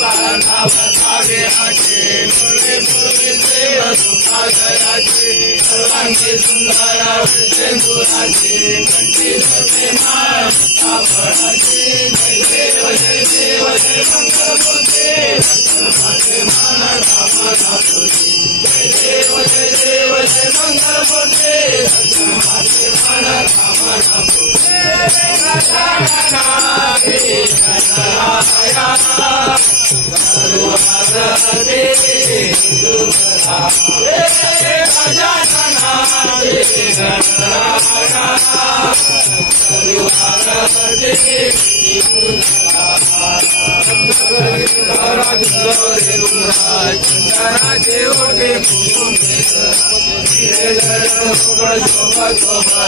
सागराचे मुळे मुळे देव सुखागराचे सर्वांगी सुंदर सिंदुराचे कंठी धरते माळ सापळाचे जय देव जय देव जय मंगलमूर्ते माझे मान कामना पूर्ती जय देव जय देव जय मंगलमूर्ते माझे मान कामना पूर्ती गजाननादि गणराया करुणारते दुर्गा गजाननादि गणराया करुणारते चंद्राचे ओटे शोभा शोभा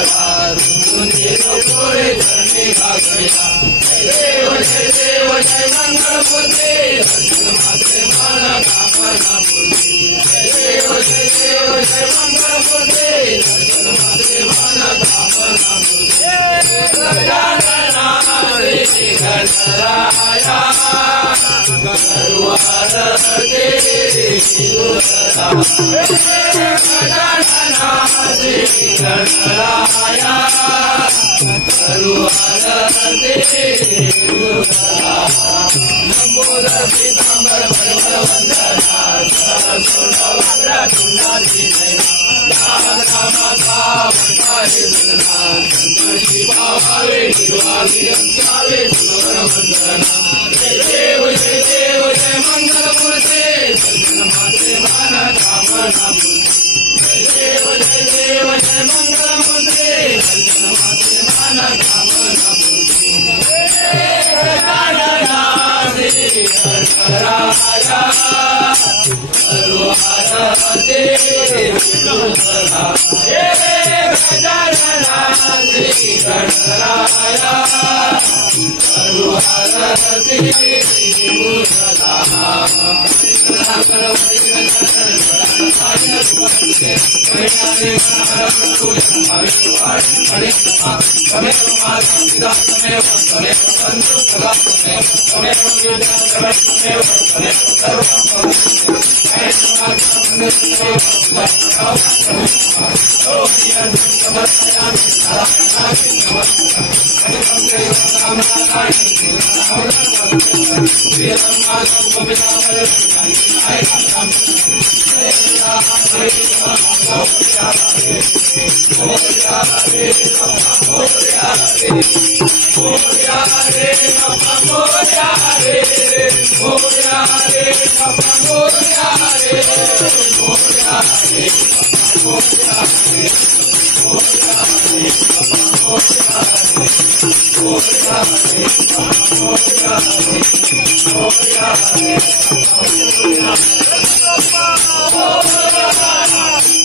रुंदुनी धरणी गागया देव जय देव जय मंगलमूर्ते माझे मान कामना पूर्ती जय देव जय देव जय मंगलमूर्ते माझे मान कामना पूर्ती गजाननादि गणराया करुणारते दुर्गा गजाननादि गणराया करुणारते दुर्गा लंबोदर पीतांबर परिमल वंदना सरस्वती देव जय देव जय मंगलमूर्ते माझे मान कामना पूर्ती जय देव जय देव जय मंगलमूर्ते माझे मान कामना पूर्ती गजाननादि गणराया करुणारते दुर्गा गजाननादि गणराया करुणारते दुर्गा Oh,